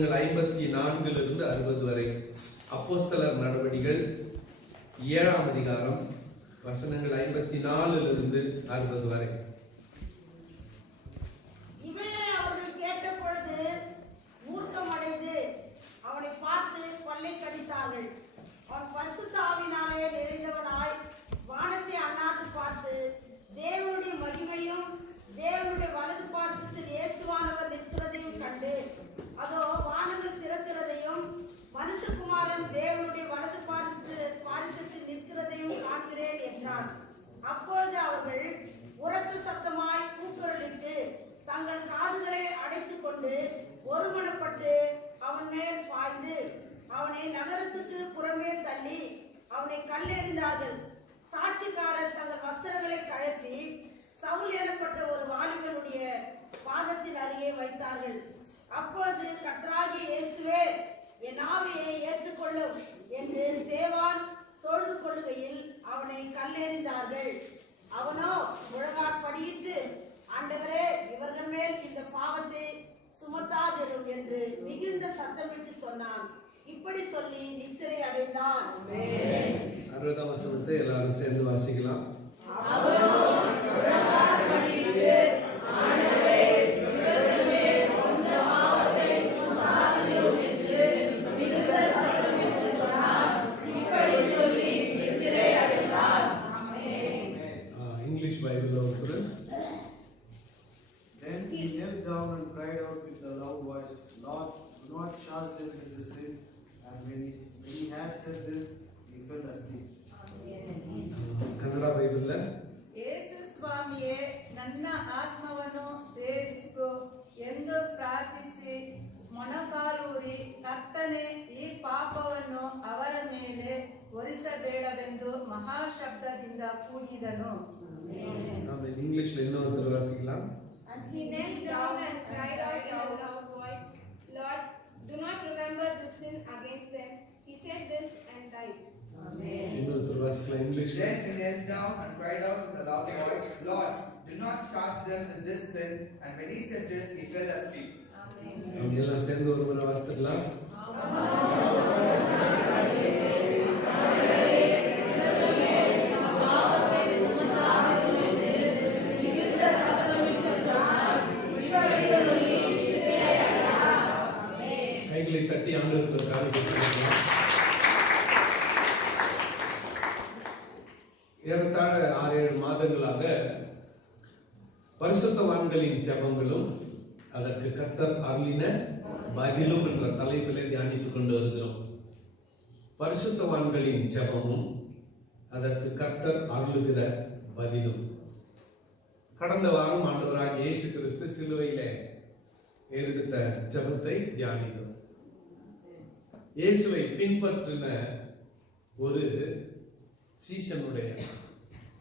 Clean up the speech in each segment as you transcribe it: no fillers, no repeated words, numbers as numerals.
வசனங்கள் 54 60 வரை. அப்போஸ்தலர் நடவடிக்கைகள் 7ஆம் அதிகாரம் வசனங்கள் 54 60 வரை. இவைகளை அவர்கள் கேட்ட பொழுது மூர்க்கமடைந்து அவனை பார்த்து பல்லை கடித்தார்கள். அவன் பரிசுத்த ஆவியினாலே நிறைந்தவனாய் வானத்தை அண்ணாந்து பார்த்து தேவனுடைய மகிமையும் தேவனுடைய வலது பார்சத்தில் இயேசுவானவர் நிற்கிறதையும் கண்டு, அதோ வானங்கள் திறக்கிறதையும் மனுஷகுமாரன் தேவனுடைய வலது பாரிசத்தில் நிற்கிறதையும் காண்கிறேன் என்றான். அப்பொழுது அவர்கள் உரத்த சத்தமாய் கூக்குரலிட்டு தங்கள் காதுகளை அடைத்துக் கொண்டு ஒருமனப்பட்டு அவன் மேல் பாய்ந்து அவனை நகரத்துக்கு புறமே தள்ளி அவனை கல்லெறிந்தார்கள். சாட்சிக்காரர் தங்கள் வஸ்திரங்களை கழற்றி சவுல் எனப்பட்ட ஒரு வாலிபனுடைய பாதத்தின் அருகே வைத்தார்கள். அப்பொழுது கர்த்தராகிய இயேசுவே, என் ஆவியை ஏற்றுக்கொள்ளும் என்று ஸ்தேவான் தொழுது கொள்ளுகையில் அவனை கல்லெறிந்தார்கள். அவனோ முழங்காற்படியிட்டு, ஆண்டவரே, இவர்கள் மேல் இந்த பாவத்தை சுமத்தாதிரும் என்று மிகுந்த சத்தமிட்டு சொன்னான். இப்படி சொல்லி நித்திரை அடைந்தான். 60ஆம் வசனத்தை எல்லாரும் சேர்ந்து வாசிக்கலாம். இங்கிலீஷ் பைபிள்ல ஒரு Then he knelt down and cried out with a loud voice, Lord, do not charge them with the sin. And when he had said this, he fell asleep. Kannada Bible. Yesu ಸ್ವಾಮಿಯೇ, ನನ್ನ ಆತ್ಮವನ್ನು ಸೇರಿಸಿಕೊ ಎಂದು ಪ್ರಾರ್ಥಿಸಿ ಮೊಣಕಾಲೂರಿ, ಕರ್ತನೇ, ಈ ಪಾಪವನ್ನು ಅವರ ಮೇಲೆ ಹೊರಿಸಬೇಡವೆಂದು ಮಹಾಶಬ್ದದಿಂದ ಕೂಗಿದನು. ಇಂಗ್ಲಿಷ್ ಇನ್ನೊಂದು ವಾಸಿக்கலாம். And he knelt down and cried out in a loud voice, Lord, do not remember the sin against them. He said this and died. ಇನ್ನೊಂದು ವಾಸಿக்கலாம் English. Then he knelt down and cried out with a loud voice, Lord, do not charge them with this sin. And when he said this, he fell asleep. ಎಲ್ಲ சேர்ந்து ஒரு முறை வாசிக்கலாம். கைகளை தட்டி ஆண்டவருக்காக பேசுகிறோம். ஏறத்தாழ 6-7 மாதங்களாக பரிசுத்தவான்களின் ஜெபங்களும் அதற்கு கர்த்தர் அருளின பதிலும் என்ற தலைப்பிலே தியானித்துக் கொண்டு வருகிறோம். பரிசுத்தவான்களின் ஜெபமும் அதற்கு கர்த்தர் அருளுகிற பதிலும். கடந்த வாரம் ஆண்டவராகிய இயேசு கிறிஸ்து சிலுவையிலே ஏறெடுத்த ஜெபத்தை தியானித்தோம். இயேசுவை பின்பற்றின ஒரு சீஷனுடைய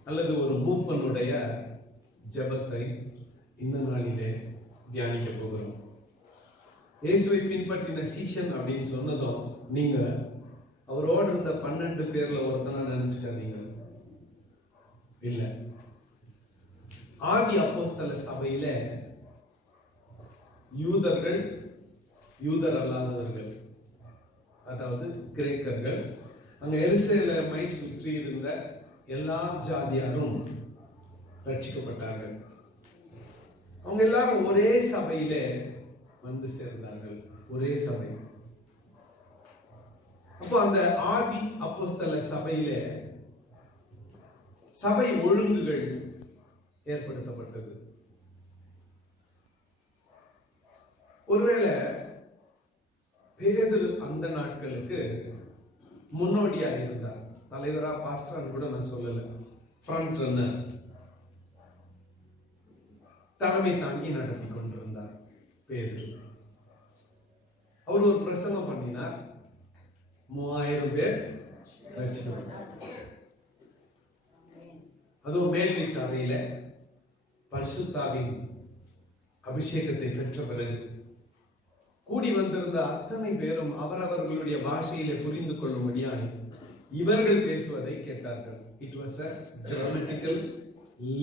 அல்லது ஒரு மூப்பனுடைய ஜெபத்தை இந்த நாளிலே தியானிக்க போகிறோம். இயேசுவை பின்பற்றின சீஷன் அப்படின்னு சொன்னதும் நீங்க அவரோடு இருந்த 12 பேர்ல ஒருத்தனா நினைச்சுக்காதீங்க. இல்ல, ஆதி அப்போஸ்தல சபையில யூதர்கள், யூதர் அல்லாதவர்கள், அதாவது கிரேக்கர்கள், அங்க எருசலேமை சுற்றி இருந்த எல்லா ஜாதியாரும் ரட்சிக்கப்பட்டார்கள். அவங்க எல்லாரும் ஒரே சபையில வந்து சேர்ந்தார்கள். ஒரே சபை. அப்போ அந்த ஆதி அப்போஸ்தல சபையில சபை ஒழுங்குகள் ஏற்படுத்தப்பட்டது. ஒருவேளை பேதுரு அந்த நாட்களுக்கு முன்னோடியா இருந்தார். தலைவரா, பாஸ்டர் கூட நான் சொல்லல, ஃப்ரண்ட் ரன்னர், தலைமை தாங்கி நடத்தி கொண்டிருந்தார் பேதுரு. அவர் ஒரு பிரசங்கம் பண்ணினார். 3000 பேர் ரட்சிக்கப்பட்டார். அதுவும் மேல் வீட்டு அறையில பரிசுத்தாவின் அபிஷேகத்தை பெற்ற பிறகு கூடி வந்திருந்த அத்தனை பேரும் அவரவர்களுடைய பாஷையிலே புரிந்து கொள்ளும்படியாய் இவர்கள் பேசுவதை கேட்டார்கள். It was a grammatical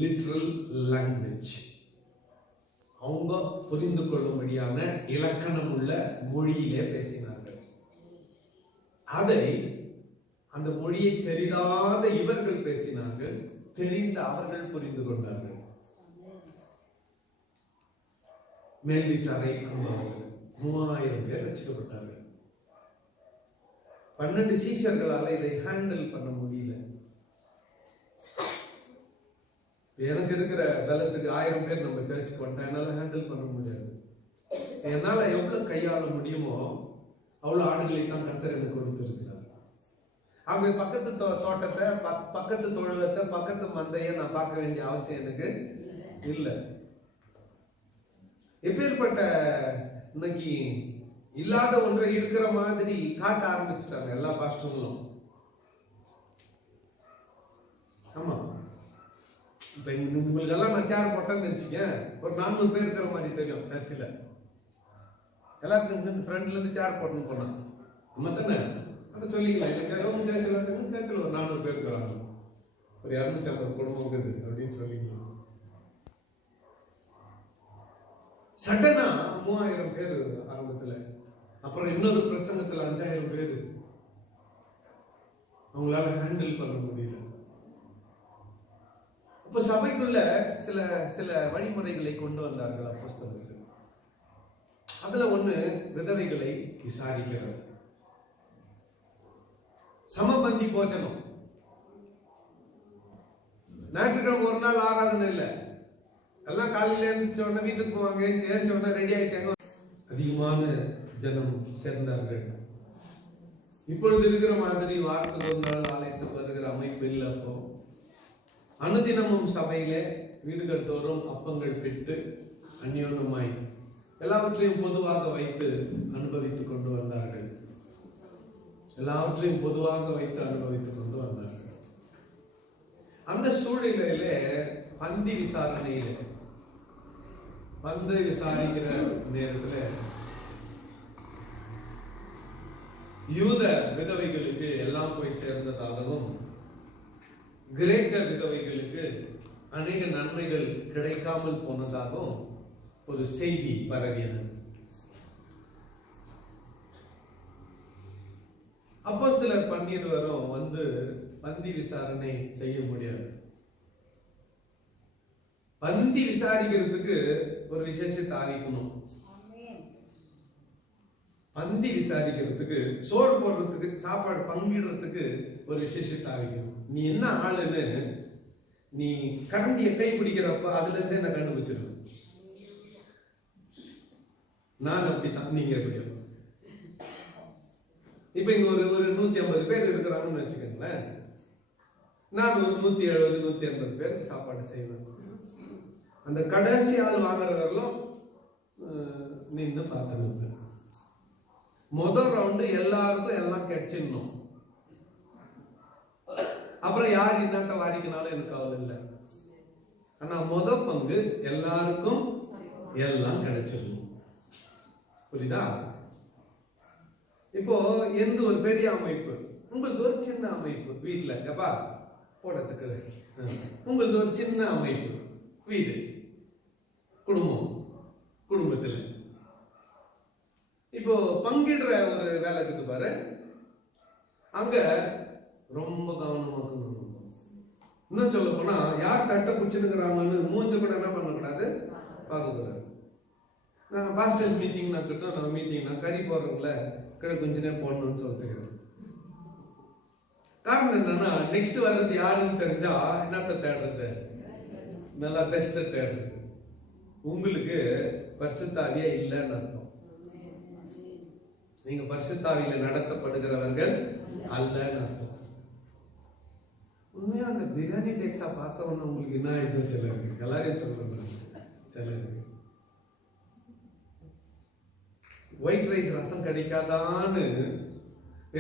literal language. அவங்க புரிந்து கொள்ளும்படியான இலக்கணம் உள்ள மொழியிலே பேசினார்கள். அதை அந்த மொழியை தெரியாத இவர்கள் பேசினார்கள், தெரிந்த அவர்கள் புரிந்து கொண்டார்கள். மேல்வீட்டாரை அனுபவங்கள் 3000 பேர் ரசிக்கப்பட்டார்கள். 12 சீஷர்களால இதை ஹேண்டில் பண்ண முடியல. எனக்கு இருக்கிற பலத்துக்கு 1000 பேர் நம்ம சர்ச்சுக்கு வந்தா என்னால ஹேண்டில் பண்ண முடியாது. என்னால எவ்வளவு கையாள முடியுமோ அவ்வளவு ஆடுகளை தான் கர்த்தர் எனக்கு கொடுத்திருக்கிறார். அவங்க பக்கத்து தோட்டத்தை, பக்கத்து தொழுவத்தை, பக்கத்து மந்தையை நான் பார்க்க வேண்டிய அவசியம் எனக்கு இல்லை. எப்பேற்பட்ட இன்னைக்கு இல்லாத ஒன்றை இருக்கிற மாதிரி காட்ட ஆரம்பிச்சுட்டாங்க எல்லா பாஸ்டர்களும். ஆமா, இப்ப உங்களுக்கு எல்லாம் நான் சேர் போட்டேன்னு வச்சுக்க, ஒரு 400 பேர் இருக்கிற மாதிரி தெரியும் சர்ச்சில். எல்லாருக்கும் ஃப்ரெண்ட்ல இருந்து சேர் போட்டுன்னு போனா நம்ம தானே அதை சொல்லிக்கலாம். சர்ச்சில் ஒரு 400 பேர் இருக்கிறாங்க, ஒரு 250 குடும்பம் இருக்குது அப்படின்னு சொல்லிக்கலாம். சடனா 3000 பேர் ஆரம்பத்துல, அப்புறம் இன்னொரு பிரசங்கத்துல 5000 பேர். அவங்களால ஹேண்டில் பண்ண முடியல. அப்ப சபைக்குள்ள சில சில வழிமுறைகளை கொண்டு வந்தார்கள் அப்போஸ்தலர்கள். அதுல ஒண்ணு விதவைகளை விசாரிக்கிறது, சமபந்தி போஜனம். ஞாயிற்றுக்கிழமை ஒரு நாள் ஆராதனை இல்லை, எல்லாம் காலையில எழுந்திரிச்ச உடனே வீட்டுக்கு போவாங்க, எழுந்திரிச்ச உடனே ரெடி ஆயிட்டாங்க. அதிகமான ஜனம் சேர்ந்தார்கள். இப்பொழுது இருக்கிற மாதிரி வாரத்துக்கு ஒரு நாள் ஆலயத்துக்கு வருகிற அமைப்பு இல்லை. அப்போ அனுதினமும் சபையிலே வீடுகள் தோறும் அப்பங்கள் பிட்டு அந்யோன்யமாய் எல்லாவற்றையும் பொதுவாக வைத்து அனுபவித்துக் கொண்டு வந்தார்கள். எல்லாவற்றையும் பொதுவாக வைத்து அனுபவித்துக் கொண்டு வந்தார்கள். அந்த சூழ்நிலையிலே பந்தி விசாரணையிலே வந்து விசாரிக்கிற நேரத்தில் யூத விதவைகளுக்கு எல்லாம் போய் சேர்ந்ததாகவும் கிரேக்க விதவைகளுக்கு அநேக நன்மைகள் கிடைக்காமல் போனதாகவும் ஒரு செய்தி பரவியது. அப்போஸ்தலர் 12 வந்து பந்தி விசாரணை செய்ய முடியாது. பந்தி விசாரிக்கிறதுக்கு ஒரு விசேஷத்தை ஆகிக்கணும். பந்தி விசாரிக்கிறதுக்கு, சோறு போடுறதுக்கு, சாப்பாடு பங்கிடுறதுக்கு ஒரு விசேஷத்தை ஆகிக்கணும். நீ என்ன ஆளுன்னு நீ கரண்டியை கை பிடிக்கிறப்ப அதுல இருந்தே நான் கண்டுபிடிச்சிருவேன். நான் அப்படித்தான், நீங்க எப்படி? இப்ப இங்க ஒரு 150 பேர் இருக்கிறாங்கன்னு வச்சுக்கோங்களேன். நான் ஒரு 170 180 பேருக்கு சாப்பாடு செய்வேன். அந்த கடைசி ஆள் வாங்குறவர்களும் நின்று பார்த்துன்னு முதல் ரவுண்டு எல்லாருக்கும் எல்லாம் கிடைச்சிடணும். அப்புறம் யார் என்னத்த வாரிக்கினாலும் எனக்கு கவலை இல்லை. ஆனா முதல் பங்கு எல்லாருக்கும் எல்லாம் கிடைச்சிடணும். புரியுதா? இப்போ எந்த ஒரு பெரிய அமைப்பு, உங்களுக்கு ஒரு சின்ன அமைப்பு வீட்டுல எப்பா போடத்துக்கு, உங்களுக்கு ஒரு சின்ன அமைப்பு வீடு, குடும்பத்தில் இப்போ பங்கிடுற ஒரு வேலை இருக்குது பாரு, அங்க ரொம்ப கவனமா இருக்கணும். இன்னும் சொல்ல போனா யார் தட்டை பிடிச்சிருக்கிறாங்கன்னு மூஞ்ச கூட என்ன பண்ணக்கூடாது, பார்க்கக்கூடாது. நான் பாஸ்டர்ஸ் மீட்டிங் இருக்கட்டும், நம்ம மீட்டிங் நான் கறி போடுறோம்ல, கடை கொஞ்ச நேரம் போடணும்னு சொல்லிட்டு. காரணம் என்னன்னா, நெக்ஸ்ட் வர்றது யாருன்னு தெரிஞ்சா என்னத்த தேடுறது, நல்லா பெஸ்ட் தேடுறது. உங்களுக்கு பரிசுத்தாவியே இல்லைன்னு அர்த்தம். நீங்க பரிசுத்தாவியில நடத்தப்படுகிறவர்கள் அல்லன்னு அர்த்தம். உண்மையா அந்த பிரியாணி டெக்ஸா பார்த்த உடனே உங்களுக்கு என்ன ஆயிடும்? சிலருக்கு, எல்லாரையும் சொல்றேன், சிலருக்கு ஒயிட் ரைஸ் ரசம் கிடைக்காதான்னு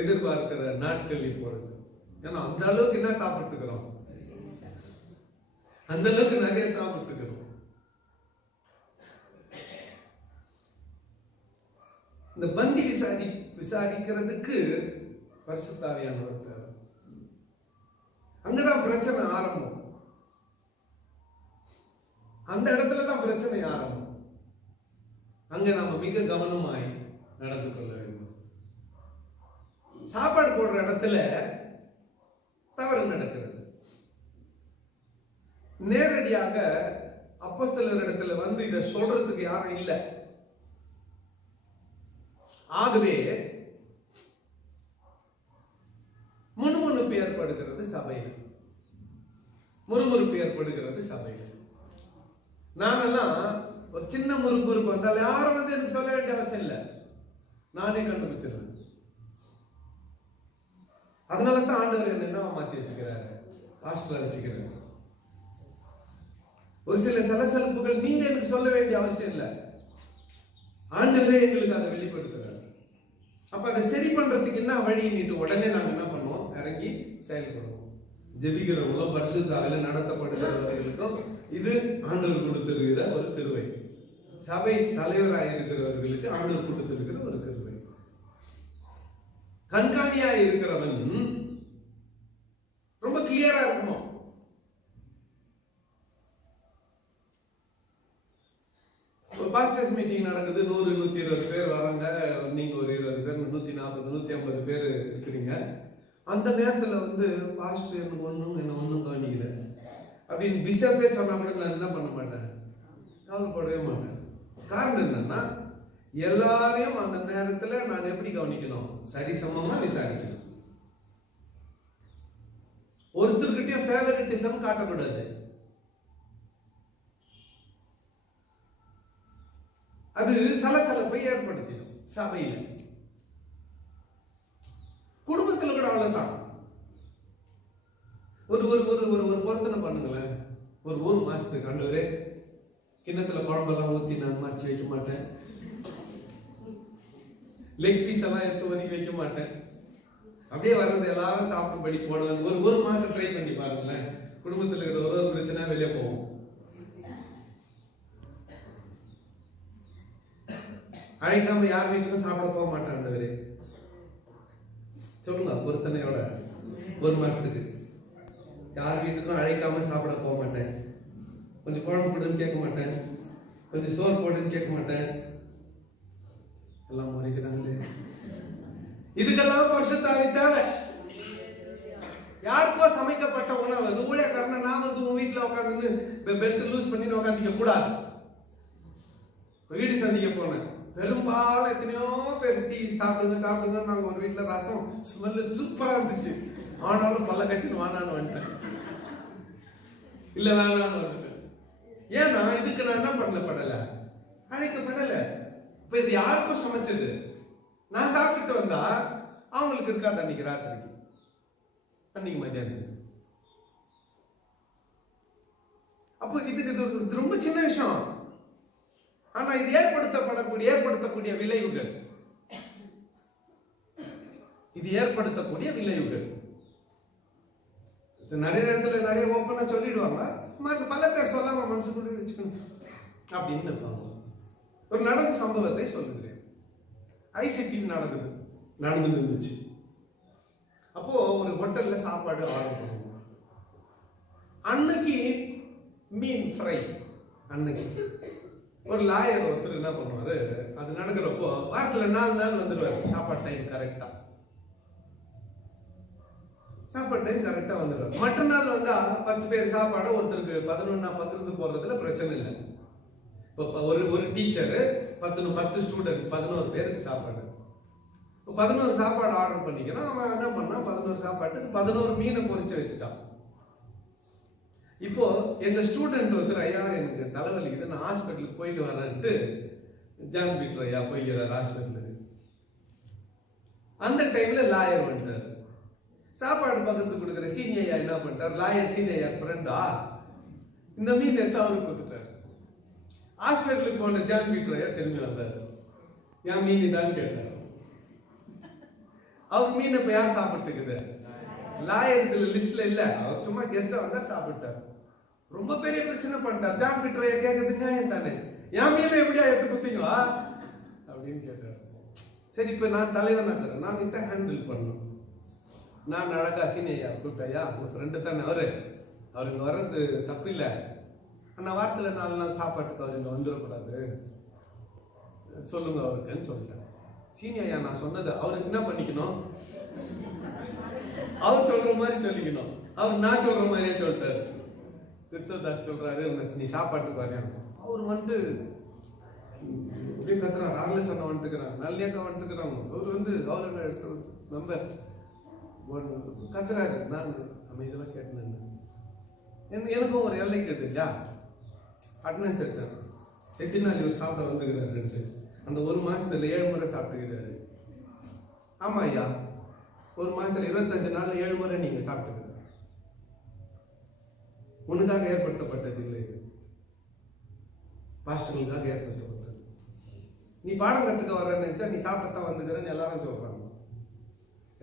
எதிர்பார்க்கிற நாட்கள் இப்போ இருக்கு. ஏன்னா அந்த அளவுக்கு என்ன சாப்பிட்டுக்கிறோம், அந்த அளவுக்கு நிறைய சாப்பிட்டுக்கிறோம். இந்த பந்தி விசாரிக்கிறதுக்கு பரிசுத்தாவியானவர் தேவை. அங்கதான் பிரச்சனை ஆரம்பம். அந்த இடத்துல தான் பிரச்சனை ஆரம்பம். அங்க நாம மிக கவனமாய் நடந்து கொள்ள வேண்டும். சாப்பாடு போடுற இடத்துல தவறு நடக்கிறது. நேரடியாக அப்போஸ்தலர் இடத்துல வந்து இதை சொல்றதுக்கு யாரும் இல்லை. ஆகவே முணுமுணுப்பு ஏற்படுகிறது சபையில், முறுமுறுப்பு ஏற்படுகிறது சபையில். நானெல்லாம் ஒரு சின்ன முறுமுறுப்பு வந்தால் யாரும் வந்து எனக்கு சொல்ல வேண்டிய அவசியம் இல்லை, நானே கண்டுபிடிச்சிருவேன். அதனால தான் ஆண்டவர் என்னவா மாத்தி வச்சுக்கிறாரு, பாஸ்டரா வச்சுக்கிறாரு. ஒரு சில சலசலப்புகள் நீங்க எனக்கு சொல்ல வேண்டிய அவசியம் இல்லை, ஆண்டவரே எங்களுக்கு அதை வெளிப்படுத்துறாரு. அப்ப அதை சரி பண்றதுக்கு என்ன வழின்னுட்டு உடனே நாங்க என்ன பண்ணுவோம், இறங்கி செயல்படுவோம். ஜெபிக்கிறவங்களும் பரிசுத்த ஆவியில நடத்தப்படுகிறவர்களுக்கும் இது ஆண்டவர் கொடுத்திருக்கிற ஒரு கிருபை. சபை தலைவராக இருக்கிறவர்களுக்கு ஆண்டவர் கொடுத்திருக்கிற ஒரு கிருபை. கண்காணியாய் இருக்கிறவன் ரொம்ப கிளியரா இருக்கணும். ஒரு பாஸ்டர்ஸ் மீட்டிங் நடக்குது, 100-120 பேர் வராங்க, நீங்க ஒரு 20 பேர், 140-150 பேர் இருக்கிறீங்க. அந்த நேரத்துல வந்து பாஸ்டர் என்ன ஒன்றும் கவனிக்கல அப்படின்னு பிஷப்பே சொன்னா கூட நான் என்ன பண்ண மாட்டேன், கவலைப்படவே மாட்டேன். காரணம் என்னன்னா, எல்லாரையும் அந்த நேரத்துல நான் எப்படி கவனிக்கணும், சரிசமமா விசாரிக்கணும். ஒருத்தர்கிட்டயும் ஃபேவரிட்டிசம் காட்டக்கூடாது. அது சலசலப்பை ஏற்படுத்திடும் சபையில. குடும்பத்துல கூட அவ்வளவுதான். ஒரு ஒரு ஒரு ஒரு ஒரு பொருத்தனை பண்ணுங்களேன். ஒரு மாசத்துக்கு ஆண்டவரே கிண்ணத்துல குழம்பெல்லாம் ஊத்தி நான் மறைச்சு வைக்க மாட்டேன், லெக் பீஸ் எல்லாம் எடுத்து ஒதுக்கி வைக்க மாட்டேன், அப்படியே வர்றது எல்லாரும் சாப்பிடும்படி போடுவேன். ஒரு மாசம் ட்ரை பண்ணி பாருங்களேன். குடும்பத்துல இருக்கிற ஒரு பிரச்சனை வெளியே போகும். அழைக்காம யார் வீட்டுக்கும் சாப்பிட போக மாட்டாண்டவரே சொல்லுங்க. பொருத்தனையோட ஒரு மாசத்துக்கு யார் வீட்டுக்கும் அழைக்காம சாப்பிட போக மாட்டேன். கொஞ்சம் குழம்பு போடுன்னு கேட்க மாட்டேன், கொஞ்சம் சோறு போடுன்னு கேட்க மாட்டேன். எல்லாம் முறைக்கிறாங்களே. இதுக்கெல்லாம் பரிசுத்த ஆவி தேவை. யாருக்கோ சமைக்கப்பட்ட உணவு அது ஊழியக்காரன நான் வந்து உன் வீட்டுல உட்காந்து பெல்ட் லூஸ் பண்ணி உட்காந்துக்க கூடாது. வீடு சந்திக்க போனேன், பெரும்பாலும் எத்தனையோ பேர் டீ சாப்பிடுங்க. நாங்க ஒரு வீட்டுல ரசம் ஸ்மெல்லு சூப்பரா இருந்துச்சு, ஆனாலும் பல்ல கட்சின்னு வானான்னு வந்துட்டேன், இல்ல வேணான்னு வந்துட்டேன். ஏன்னா இதுக்கு நான் என்ன பண்ணப்படல, அழைக்கப்படல. இப்ப இது யாருக்கும் சமைச்சது, நான் சாப்பிட்டுட்டு வந்தா அவங்களுக்கு இருக்காது அன்னைக்கு ராத்திரிக்கு, அன்னைக்கு மத்தியானத்துக்கு. அப்போ இதுக்கு ரொம்ப சின்ன விஷயம். ஆனா இது ஏற்படுத்தக்கூடிய விளைவுகள், இது ஏற்படுத்தக்கூடிய விளைவுகள் நிறைய நேரத்துல நிறைய ஓப்பனா சொல்லிடுவாங்க, பல பேர் சொல்லாம மனசுக்குள்ள வச்சுக்கணும் அப்படின்னு இருப்பாங்க. ஒரு நடந்த சம்பவத்தை சொல்லுகிறேன். ஐசிடி நடந்து இருந்துச்சு. அப்போ ஒரு ஹோட்டல்ல சாப்பாடு ஆர்டர் பண்ணுவோம். அன்னைக்கு மீன் ஃப்ரை. அன்னைக்கு ஒரு லாயர் ஒருத்தர் என்ன பண்ணுவாரு, அது நடக்கிறப்போ வாரத்துல 4 நாள் வந்துடுவாரு. சாப்பாடு டைம் கரெக்டா வந்துடுவாரு. மற்ற நாள் வந்தா 10 பேர் சாப்பாடு ஒருத்தருக்கு 11 பகிர்ந்து போறதுல பிரச்சனை இல்லை. இப்போ ஒரு டீச்சரு 10 ஸ்டூடெண்ட் 11 பேருக்கு சாப்பாடு. 11 சாப்பாடு ஆர்டர் பண்ணிக்கிறான். அவன் என்ன பண்ணா 11 சாப்பாட்டுக்கு 11 மீனை பொரிச்சு வச்சுட்டான். இப்போ எங்க ஸ்டூடெண்ட் வந்து, ஐயா எனக்கு தலைவலிக்குது, நான் ஹாஸ்பிட்டலுக்கு போயிட்டு வரேன்ட்டு ஜான் பீட்டர் ஐயா போய்கிறார் ஹாஸ்பிட்டலுக்கு. அந்த டைம்ல லாயர் வந்துட்டாரு. சாப்பாடு பக்கத்து கொடுக்குற சீனி ஐயா என்ன பண்ணிட்டார், லாயர் சீனி ஐயா ஃப்ரெண்டா, இந்த மீன் எடுத்து அவருக்கு கொடுத்துட்டாரு. ஹாஸ்பிட்டலுக்கு போன ஜான் பீட்டர் ஐயா திரும்பி வந்தாரு. என் மீன் இதான்னு கேட்டார். அவர் மீன் இப்ப யார் சாப்பிட்டுக்குது, லாயர் லிஸ்ட்ல இல்ல, அவர் சும்மா கெஸ்டா வந்தா சாப்பிட்டார். ரொம்ப பெரிய பிரச்சனை பண்ணிட்டார். ஜான் பீட்டர் ஐயா கேட்கறது நியாயம் தானே, என் மீன் எப்படியா எடுத்து குத்தீங்க அப்படின்னு கேட்டார். சரி இப்ப நான் தலைவன் ஆக்குறேன், நான் இதை ஹேண்டில் பண்ணணும். நான் அழகா சீனியா கூப்பிட்டையா, உங்க ஃப்ரெண்டு தானே அவருக்கு வர்றது தப்பு இல்லை, ஆனா வாரத்துல 4 நாள் சாப்பாட்டுக்கு அவர் இங்க வந்துடக்கூடாது, சொல்லுங்க அவருக்குன்னு சொல்லிட்டேன். சீனி ஐயா நான் சொன்னது அவருக்கு என்ன பண்ணிக்கணும், அவர் சொல்ற மாதிரி சொல்லிக்கணும். அவர் நான் சொல்ற மாதிரியே சொல்லிட்டாரு. திருத்ததாஸ் சொல்றாரு, நீ சாப்பாட்டுக்கு வரேன். அவர் வந்துட்டு அப்படியே கத்துறான், ராகலேஸ் அண்ணா வந்துட்டுக்கிறான், நல்லியாக்கா வந்துட்டுக்கிறாங்க. அவர் என்ன நம்பர் கத்துறாரு. நான் இதெல்லாம் கேட்டேன். எனக்கும் ஒரு எல்லைக்குது இல்லையா, அட்டனன்ஸ் எடுத்தேன். எத்தனை நாள் இவர் சாப்பிட வந்துக்கிறாரு, அந்த ஒரு மாசத்துல 7 முறை சாப்பிட்டுக்கிறாரு. ஆமா ஐயா, ஒரு மாசத்துல 25 நாள்ல 7 முறை நீங்க சாப்பிட்டுக்கிறாரு. உனக்காக ஏற்படுத்தப்பட்டது இல்லை, இது பாஸ்டர்களுக்காக ஏற்படுத்தப்பட்டது. நீ பாடம் கத்துக்க வரன்னு நினைச்சா நீ சாப்பிடத்தான் வந்துக்கிறேன்னு எல்லாரும் சொல்றாங்க.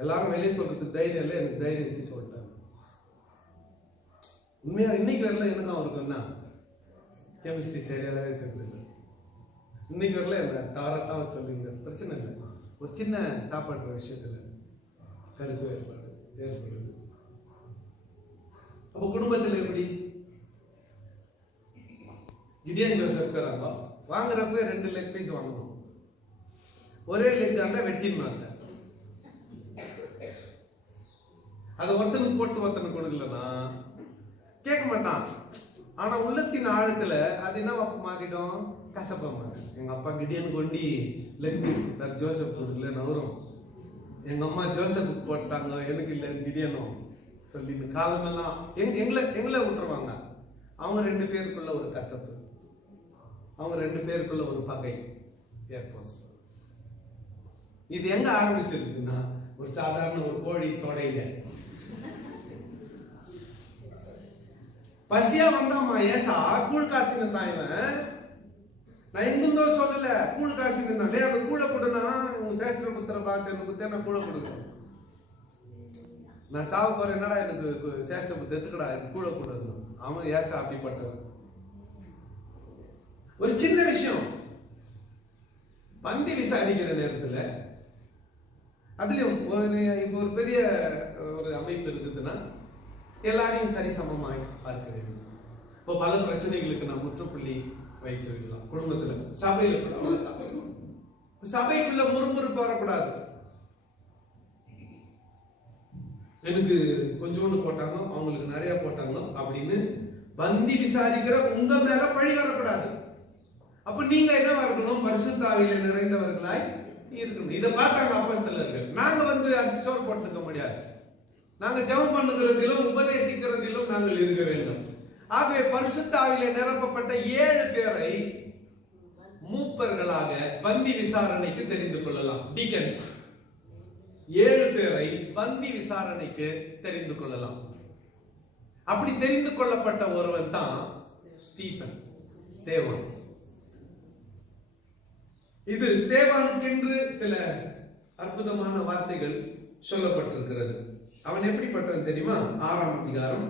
எல்லாரும் வெளியே சொல்றதுக்கு தைரியம் இல்லை, எனக்கு தைரியம் வச்சு சொல்லிட்டாங்க. உண்மையா இன்னைக்கு வரல எனக்கு அவருக்கு என்ன கெமிஸ்ட்ரி சரியாக இருக்கிறது இல்லை. இன்னைக்கு வரல என்ன தவறத்தான் சொல்லுங்க, பிரச்சனை இல்லை. ஒரு சின்ன சாப்பாடு விஷயத்துல கருத்து ஏற்படுது. அப்ப குடும்பத்தில் எப்படி கிடியன் ஜோசப் இருக்கிறாங்க, வாங்குறப்ப 2 லெக் பீஸ் வாங்கணும். ஒரே லெக் அந்த வெட்டினாங்க. அதை ஒருத்தனுக்கு போட்டு ஒருத்தனுக்கு கொடுக்கலன்னா கேட்க மாட்டான். ஆனா உள்ளத்தின் ஆழத்துல அது என்ன மாறிடும், கசப்பா மாறிடும். எங்க அப்பா கிடியன் கொண்டி லெக் பீஸ் கொடுத்தாரு, ஜோசப் கொடுக்கல வரும். எங்க அம்மா ஜோசப் போட்டாங்க, எனக்கு இல்லை கிடியனும் சொல்லிட்டு காலமெல்லாம் எங்களை விட்டுருவாங்க. அவங்க 2 பேருக்குள்ள ஒரு கசப்பு, அவங்க 2 பேருக்குள்ள ஒரு பகை ஏற்படும். இது எங்க ஆரம்பிச்சிருக்குன்னா, ஒரு சாதாரண ஒரு கோழி தொடையில பசியா வந்தாமா, ஏசா கூழ் காசின்னு தான் இவன். நான் எங்குந்தோ சொல்லல, கூழ் காசின்னு தான். அந்த கூழ கொடுனா உன் சேஷ்ட புத்திர பார்த்து எனக்கு நான் கூழ கொடுக்கணும். நான் சாவ போறேன், என்னடா எனக்கு சேஷ்ட புத்திர எத்துக்கடா எனக்கு கூழ கொடுக்கணும். அவன் ஏசா அப்படிப்பட்டவன். ஒரு சின்ன விஷயம் பந்தி விசாரிக்கிற நேரத்துல அதுலயும் இப்போ ஒரு பெரிய ஒரு அமைப்பு இருக்குதுன்னா எல்லாரையும் சரிசமமாய் பார்க்க வேண்டும். இப்போ பல பிரச்சனைகளுக்கு நான் முற்றுப்புள்ளி வைத்து வைக்கலாம். குடும்பத்துல சபையில கூட அவ்வளவுதான். சபைக்குள்ள முறுமுறுப்பு வரக்கூடாது. எனக்கு கொஞ்சோண்டு போட்டாங்க, அவங்களுக்கு நிறைய போட்டாங்க அப்படின்னு பந்தி விசாரிக்கிற உங்க மேல பழி வரக்கூடாது. அப்ப நீங்க என்னவா இருக்கணும், பரிசுத்த ஆவியில நிறைந்தவர்களாய் இருக்கணும். இதை பார்த்தாங்க அப்போஸ்தலர்கள். நாங்க அரிசோறு போட்டுக்க முடியாது. நாங்க ஜெபம் பண்ணுகிறதிலும் உபதேசிக்கிறதிலும் நாங்கள் இருக்க வேண்டும். ஆகவே பரிசுத்த ஆவியில நிரப்பப்பட்ட 7 பேரை மூப்பர்களாக பந்தி விசாரணைக்கு தெரிந்து கொள்ளலாம். டீக்கன்ஸ் 7 பேரை பந்தி விசாரணைக்கு தெரிந்து கொள்ளலாம். அப்படி தெரிந்து கொள்ளப்பட்ட ஒருவன் தான் ஸ்தேவான். இது ஸ்தேவானுக்கென்று சில அற்புதமான வார்த்தைகள் சொல்லப்பட்டிருக்கிறது. அவன் எப்படிப்பட்டவன் தெரியுமா? 6ஆம் அதிகாரம்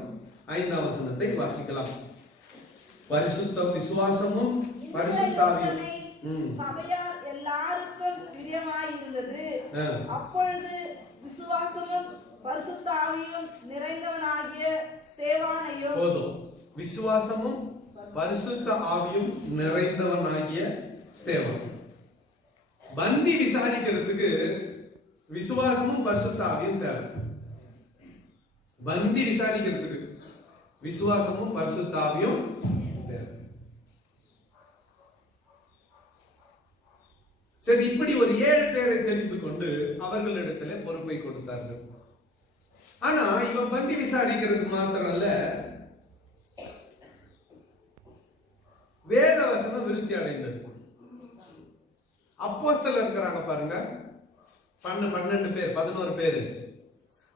5ஆம் வசனத்தை வாசிக்கலாம். பரிசுத்த விசுவாசமும் பரிசுத்தாவியும் சபையார் எல்லாருக்கும் பிரியமாயிருந்தது. அப்பொழுது விசுவாசமும் பரிசுத்த ஆவியும் நிறைந்தவனாகிய ஸ்தேவானையும், போதும், விசுவாசமும் பரிசுத்த ஆவியும் நிறைந்தவனாகிய ஸ்தேவான். பந்தி விசாரிக்கிறதுக்கு விசுவாசமும் பரிசுத்த ஆவியும் தேவை. பந்தி விசாரிக்கிறதுக்கு விசுவாசமும் பரிசுத்த ஆவியும் தேவை. சரி, இப்படி ஒரு 7 பேரை தெரிந்து கொண்டு அவர்களிடத்துல பொறுப்பை கொடுத்தார்கள். ஆனா இவன் பந்தி விசாரிக்கிறது மாத்திரம் அல்ல, வேத வசனம் விருத்தி அடைந்தது. அப்போஸ்தலர் இருக்கிறாங்க பாருங்க, 12 பேர் 11 பேர்.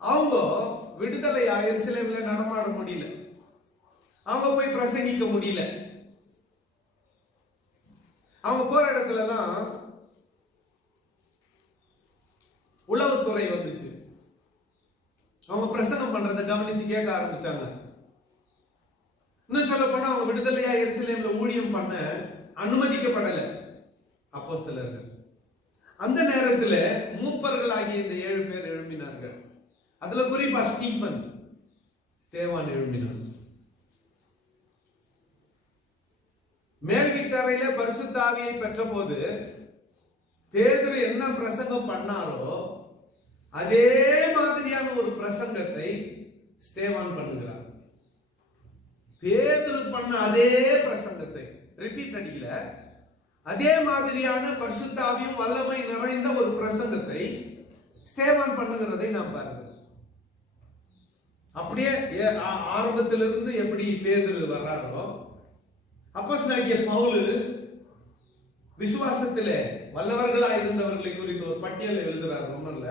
அவங்க விடுதலை எருசலேம்ல நடமாட முடியல, அவங்க போய் பிரசங்கிக்க முடியல. அவங்க போற இடத்துல எல்லாம் உளவுத்துறை வந்துச்சு. அவங்க பிரசங்கம் பண்றதை கவனிச்சு கேட்க ஆரம்பிச்சாங்க. இன்னும் சொல்ல போனா அவங்க விடுதலையா எருசலேம்ல ஊழியம் பண்ண அனுமதிக்கப்படல அப்போஸ்தலர்கள். அந்த நேரத்துல மூப்பர்களாகிய இந்த 7 பேர் எழும்பினார்கள். அதுல குறிப்பா ஸ்தேவான் எழும்பினார். மேல் வீட்டறையில பரிசுத்த ஆவியை பெற்ற போது பேதுரு என்ன பிரசங்கம் பண்ணாரோ அதே மாதிரியான ஒரு பிரசங்கத்தை ஸ்தேவான் பண்ணுகிறார். பேதுரு பண்ண அதே பிரசங்கத்தை ரிப்பீட் அடிக்கல, அதே மாதிரியான பரிசுத்த ஆவியும் வல்லமை நிறைந்த ஒரு பிரசங்கத்தை ஸ்தேவான் பண்ணுகிறதை நாம் பாருங்க. அப்படியே ஆரம்பத்திலிருந்து எப்படி பேதுரு வர்றாரோ, அப்போஸ்தலனாகிய பவுல் விசுவாசத்திலே வல்லவர்களா இருந்தவர்களை குறித்து ஒரு பட்டியல் எழுதுறார் ரோமர்ல.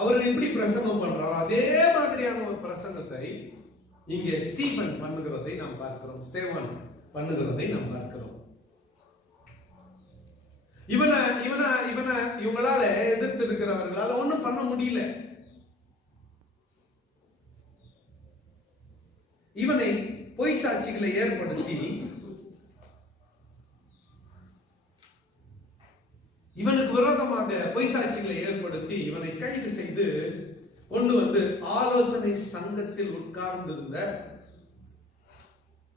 அவர் எப்படி பிரசங்கம் பண்றாரோ அதே மாதிரியான ஒரு பிரசங்கத்தை இங்கே ஸ்டீபன் பண்ணுகிறதை நாம் பார்க்கிறோம், ஸ்தேவான் பண்ணுகிறதை நாம் பார்க்கிறோம். இவங்களால எதிர்த்து இருக்கிறவர்களால ஒண்ணும் பண்ண முடியல. இவனை பொய் சாட்சிகளை ஏற்படுத்தி இவனுக்கு விரோதமாக பொய் சாட்சிகளை ஏற்படுத்தி இவனை கைது செய்து கொண்டு வந்து ஆலோசனை சங்கத்தில் உட்கார்ந்திருந்த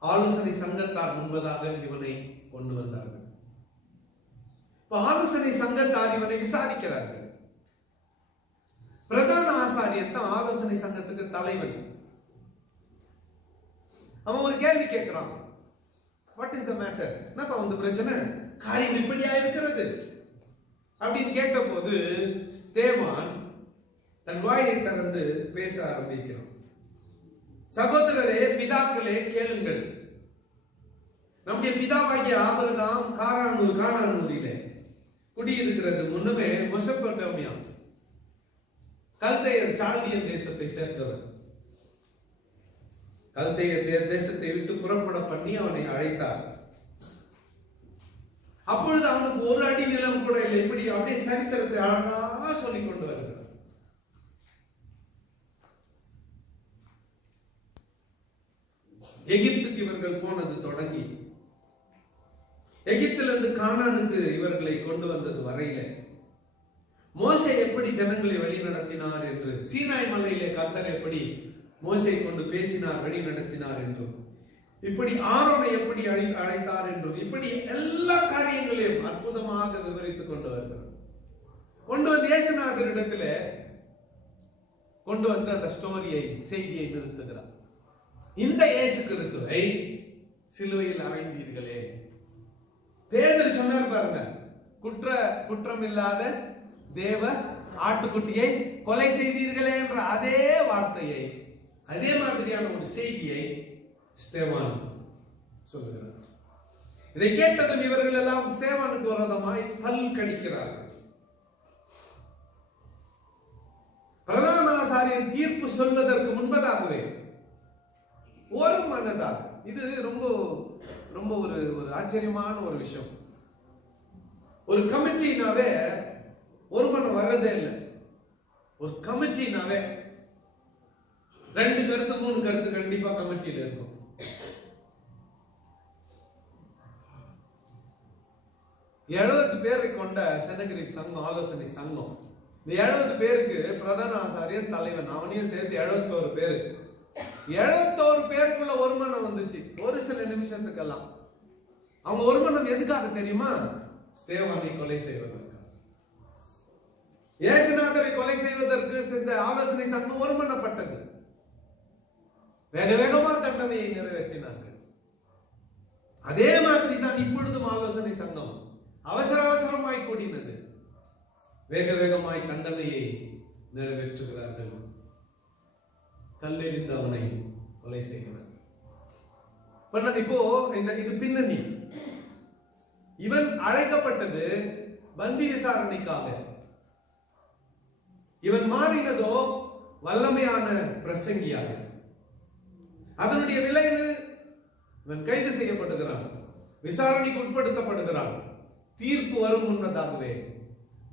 ஆலோசனை சங்கத்தார் முன்பதாக இவனை கொண்டு வந்தார்கள். இப்ப ஆலோசனை சங்கத்தார் இவனை விசாரிக்கிறார்கள். பிரதான ஆசாரியன் தான் ஆலோசனை சங்கத்துக்கு தலைவன். அவன் ஒரு கேள்வி கேட்கிறான், வாட் இஸ் த மேட்டர், என்னப்பா வந்து பிரச்சனை, காரியம் இப்படியா இருக்கிறது அப்படின்னு கேட்ட போது ஸ்தேவான் தன் வாயை திறந்து பேச ஆரம்பிக்கிறான். சகோதரரே, பிதாக்களே, கேளுங்கள். நம்முடைய பிதாவாகிய ஆபிரகாம் கானானூரிலே குடியிருக்கிறது முன்னமே மெசொப்பொத்தேமியா கல்தேயர் சால்தியன் தேசத்தை சேர்ந்தவர். கல்தேயர் தேசத்தை விட்டு புறப்பட பண்ணி அவனை அழைத்தார். அப்பொழுது அவனுக்கு ஒரு அடி நிலம் கூட இல்லை. இப்படி அப்படியே சரித்திரத்தை அழகா சொல்லிக் கொண்டு வருகிறார். எகிப்துக்கு இவர்கள் போனது தொடங்கி எகிப்திலிருந்து கானானுக்கு இவர்களை கொண்டு வந்தது வரையில மோசே எப்படி ஜனங்களை வழி நடத்தினார் என்று, சீனாய் மலையிலே கர்த்தர் எப்படி மோசே கொண்டு பேசினார் வழி நடத்தினார் என்றும், இப்படி ஆரோனை எப்படி அழைத்தார் என்றும், இப்படி எல்லா காரியங்களையும் அற்புதமாக விவரித்துக் கொண்டு வருகிறார். கொண்டு வந்து இயேசுநாதரிடத்துல கொண்டு வந்து அந்த ஸ்டோரியை, செய்தியை நிறுத்துகிறார். இந்த இயேசு கிறிஸ்துவை சிலுவையில் அறைந்தீர்களே. பேதுரு சொன்னார் பாருங்க, குற்றம் இல்லாத தேவ ஆட்டுக்குட்டியை கொலை செய்தீர்களே என்ற அதே வார்த்தையை, அதே மாதிரியான ஒரு செய்தியை ஸ்தேவான் சொல்லுகிறார். இதை கேட்டதும் இவர்கள் எல்லாம் ஸ்தேவானுக்கு விரோதமாய் பல் கடிக்கிறார்கள். பிரதான ஆசாரியன் தீர்ப்பு சொல்வதற்கு முன்பதாகவே ஒரு மனதாக, இது ரொம்ப ரொம்ப ஒரு ஆச்சரியமான ஒரு விஷயம். ஒரு கமிட்டினாவே ஒரு மனம் வர்றதே இல்லை. ஒரு கமிட்டினாவே 2 கருத்து 3 கருத்து கண்டிப்பா கமிட்டியில இருக்கும். பேரை கொண்ட செனகரிப் சங்கம், ஆலோசனை சங்கம். இந்த 70 பேருக்கு பிரதான ஆசாரியர் தலைவன், அவனையும் சேர்த்து 71 பேரு. 71 பேருக்குள்ள ஒரு மனம் வந்துச்சு ஒரு சில நிமிஷத்துக்கெல்லாம். அவங்க ஒரு மனம் எதுக்காக தெரியுமா? ஸ்தேவானை கொலை செய்வதற்கு, இயேசுநாதரை கொலை செய்வதற்கு இந்த ஆலோசனை சங்கம் ஒருமனப்பட்டது. வேக வேகமா தண்டனையை நிறைவேற்றினார்கள். அதே மாதிரி தான் இப்பொழுதும் ஆலோசனை சங்கம் அவசரமாய் கூடினது. வேக வேகமாய் தண்டனையை நிறைவேற்றுகிறார்கள். கல்லெறிந்து அவனை கொலை செய்கிறார். இப்போ இது பின்னணி. இவன் அழைக்கப்பட்டது பந்தி விசாரணைக்காக. இவன் மாறினதோ வல்லமையான பிரசங்கியாக. அதனுடைய விளைவு இவன் கைது செய்யப்படுகிறான், விசாரணைக்கு உட்படுத்தப்படுகிறான். தீர்ப்பு வரும் முன்பதாகவே,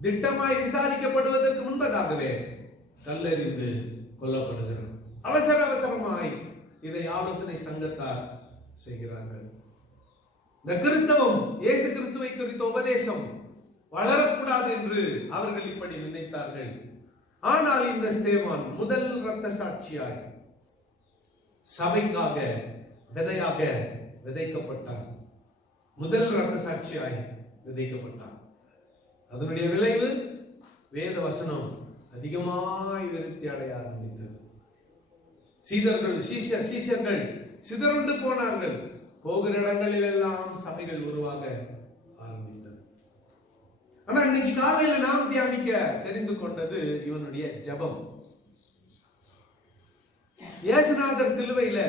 திட்டமாய் விசாரிக்கப்படுவதற்கு முன்பதாகவே கல்லெறிந்து கொல்லப்படுகிறான். அவசரமாய் இதை ஆலோசனை சங்கத்தார் செய்கிறார்கள். இந்த கிறிஸ்தவம், இயேசு கிறிஸ்துவை குறித்த உபதேசம் வளரக்கூடாது என்று அவர்கள் இப்படி நினைத்தார்கள். ஆனால் இந்த ஸ்தேவான் முதல் இரத்த சாட்சியாய் சபைக்காக விதையாக விதைக்கப்பட்டான். முதல் இரத்த சாட்சியாய் விதைக்கப்பட்டான். அதனுடைய விளைவு வேத வசனம் அதிகமாய் விருத்தி அடைய ஆரம்பித்தது. சீஷர்கள் சிதறுண்டு போனார்கள். போகிற இடங்களில் எல்லாம் சபைகள் உருவாக ஆரம்பித்தது. ஆனா இன்னைக்கு காலையில நாம் தியானிக்க தெரிந்து கொண்டது இவனுடைய ஜெபம். இயேசுநாதர் சிலுவையில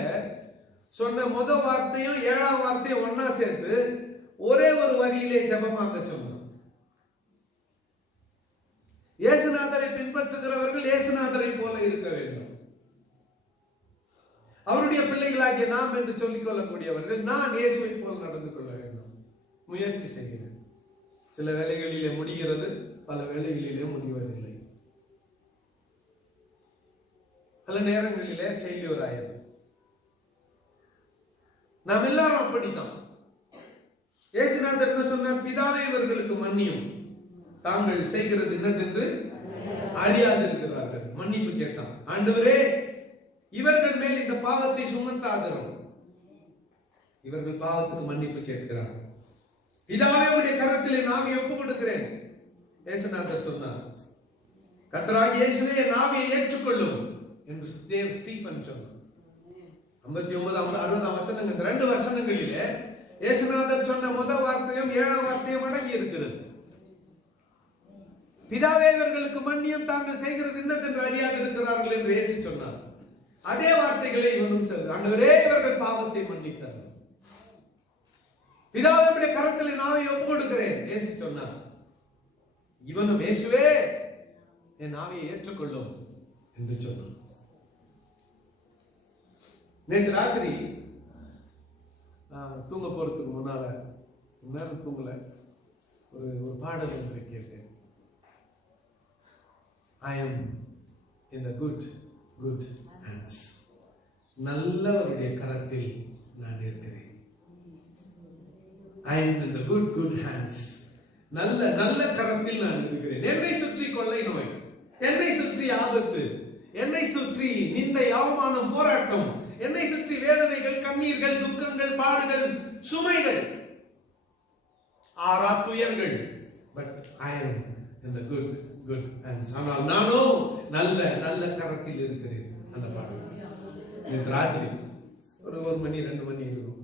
சொன்ன முதல் வார்த்தையும் 7ஆம் வார்த்தையும் ஒன்னா சேர்த்து ஒரே ஒரு வரியிலே ஜெபமாக சொன்னார். இயேசுநாதரை பின்பற்றுகிறவர்கள் இயேசுநாதரை போல இருக்க வேண்டும். அவருடைய பிள்ளைகளாகிய நாம் என்று சொல்லிக் கொள்ளக்கூடியவர்கள் நான் இயேசுவை போல் நடந்து கொள்ள வேண்டும். முயற்சி செய்கிறேன். சில வேளைகளிலே முடிகிறது, பல வேளைகளிலே முடிவதில்லை. பல நேரங்களிலே ஃபெயிலியர் ஆயிடும். நாம் எல்லாரும் அப்படித்தான். இயேசுநாதர் என்ன சொன்னார்? பிதாவே இவர்களுக்கு மன்னியும், தாங்கள் செய்கிறது என்னதென்று அறியாதிருக்கிறார்கள். மன்னிப்பு கேட்டான். ஆண்டவரே, இவர்கள் மேல் இந்த பாவத்தை சுமத்தாதரும். இவர்கள் பாவத்துக்கு மன்னிப்பு கேட்கிறார். பிதாவே உடைய கரத்திலே நாவியை ஒப்புக் கொடுக்கிறேன். இயேசுநாதர் சொன்னார், கர்த்தராகிய இயேசுவே நாவியை ஏற்றுக்கொள்ளும் என்று ஸ்டீபன் சொன்னார். 59, 60 வசனங்கள், இந்த 2 வசனங்களிலே இயேசுநாதர் சொன்ன முதல் வார்த்தையும் 7ஆம் வார்த்தையும் அடங்கி இருக்கிறது. பிதாவே இவர்களுக்கு மன்னியும், தாங்கள் செய்கிறது என்னதென்று அறியாது இருக்கிறார்கள் என்று இயேசு சொன்னார். அதே வார்த்தைகளை இவனும் சொல்றார். ஆண்டவரே, இவர்கள் பாவத்தை மன்னித்தார். பிதாவுடைய கரத்திலே நாவை ஒப்புக் கொடுக்கிறேன் இயேசு சொன்னார். இவனும் இயேசுவே என் நாவையை ஏற்றுக்கொள்ளும் என்று சொன்னான். நேற்று ராத்திரி தூங்க போறதுக்கு முன்னால நேரம் தூங்கல, ஒரு பாடல் ஒன்றை கேட்டேன். I am in the good hands. நல்லவருடைய கரத்தில் நான் இருக்கிறேன். I am in the good hands. நல்ல கரத்தில் நான் இருக்கிறேன். என்னை சுற்றி கொள்ளை நோய், என்னை சுற்றி ஆபத்து, என்னை சுற்றி நிந்தை, அவமானம், போராட்டம், என்னை சுற்றி வேதனைகள், கண்ணீர்கள், துக்கங்கள், பாடுகள், சுமைகள், துயர்கள். But I am in the good hands. ஆனால் நானோ நல்ல கரத்தில் இருக்கிறேன். அந்த பாடல் நேற்று ராத்திரி ஒரு 1 மணி 2 மணி இருக்கும்.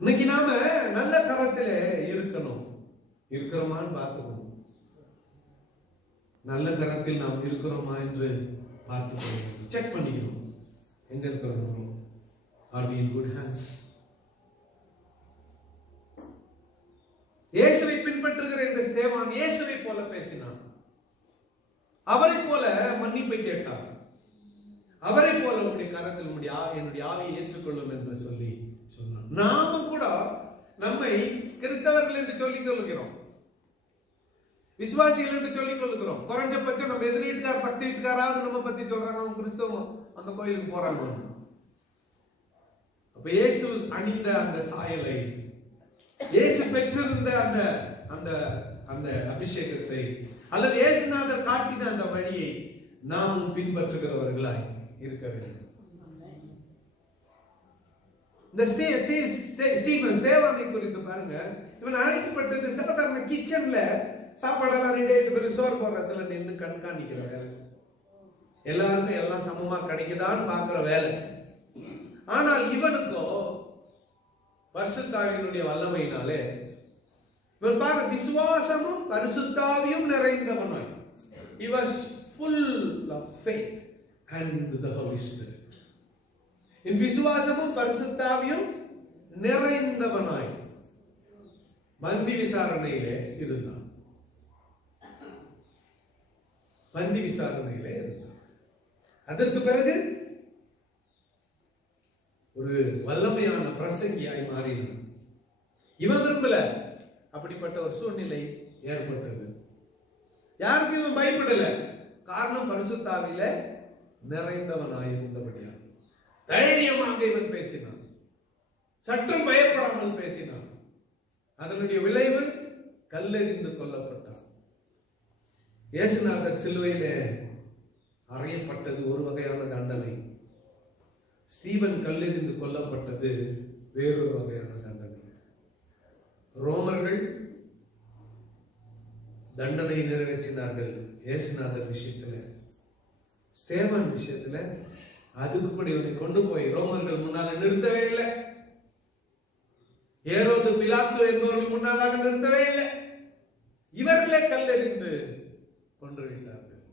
இன்னைக்கு நாம நல்ல கரத்திலே இருக்கணும். இருக்கிறோமான்னு பார்த்துக்கணும். நல்ல கரத்தில் நாம் இருக்கிறோமா என்று பார்த்துக்கணும். செக் பண்ணிக்கணும். எங்க இருக்கிறோம்? Are we in good hands? இயேசுவை பின்பற்றுகிற இந்த ஸ்தேவான் இயேசுவை போல பேசினான். அவரை போல மன்னிப்பை கேட்டான். அவரை போல உங்களுடைய கரத்தில் என்னுடைய ஆவியை ஏற்றுக்கொள்ளும் என்று சொல்லி சொன்னான். நாமும் கூட நம்மை கிறிஸ்தவர்கள் என்று சொல்லிக் கொள்கிறோம், விசுவாசிகள் என்று சொல்லிக் கொள்கிறோம். குறைஞ்சபட்சம் நம்ம எதிரி வீட்டுக்கார், பக்தி வீட்டுக்காராவது நம்ம பத்தி சொல்றாங்க, அவங்க கிறிஸ்தவம் அந்த கோயிலுக்கு போறாங்க. அப்ப இயேசு அணிந்த அந்த சாயலை, இயேசு பெற்றிருந்த அந்த அபிஷேகத்தை, அல்லது இயேசுநாதர் காட்டின அந்த வழியை நாமும் பின்பற்றுகிறவர்களாய் இருக்க வேண்டும். இந்த ஸ்டேவானை குறித்து பாருங்க. இவன் அழைக்கப்பட்டது சாதாரண கிச்சன்ல சாப்பாடெல்லாம் ரெடி ஆயிட்டு பிறகு சோறு போடுறதுல நின்று கண்காணிக்கிற வேலை, எல்லாருக்கும் எல்லாம் சமமா கிடைக்குதான்னு பாக்குற வேலை. ஆனால் இவனுக்கோ பரிசுத்தாவியினுடைய வல்லமையினாலே இவன் பாரு, விசுவாசமும் பரிசுத்தாவியும் நிறைந்தவனாய். He was full of faith and the Holy Spirit. விசுவாசமும் பரிசுத்தாவியும் நிறைந்தவனாய் பந்தி விசாரணையிலே இருந்தான். அதற்கு பிறகு ஒரு வல்லமையான பிரசங்கியாய் மாறினான். இவன் விரும்பல, அப்படிப்பட்ட ஒரு சூழ்நிலை ஏற்பட்டது. யாருக்கும் இவன் பயப்படல. காரணம் பரிசுத்தாவில நிறைந்தவனாய் இருந்தபடியா தைரியமாக இவன் பேசினான். சற்றும் பயப்படாமல் பேசினான். அதனுடைய விளைவு கல்லெறிந்து கொல்லப்பட்டான். இயேசுநாதர் சிலுவையிலே அறையப்பட்டது ஒரு வகையான தண்டனை. ஸ்டீபன் கல்லெறிந்து கொல்லப்பட்டது வேறொரு வகையான தண்டனை. ரோமர்கள் தண்டனை நிறைவேற்றினார்கள் இயேசுநாதர் விஷயத்துல. ஸ்தேவான் விஷயத்துல அதுக்கு கூட இவனை கொண்டு போய் ரோமர்கள் முன்னால நிறுத்தவே இல்லை. ஏரோது பிலாத்து என்பவர்கள் முன்னாலாக நிறுத்தவே இல்லை. இவர்களே கல்லெறிந்து கொன்று விட்டார்கள்.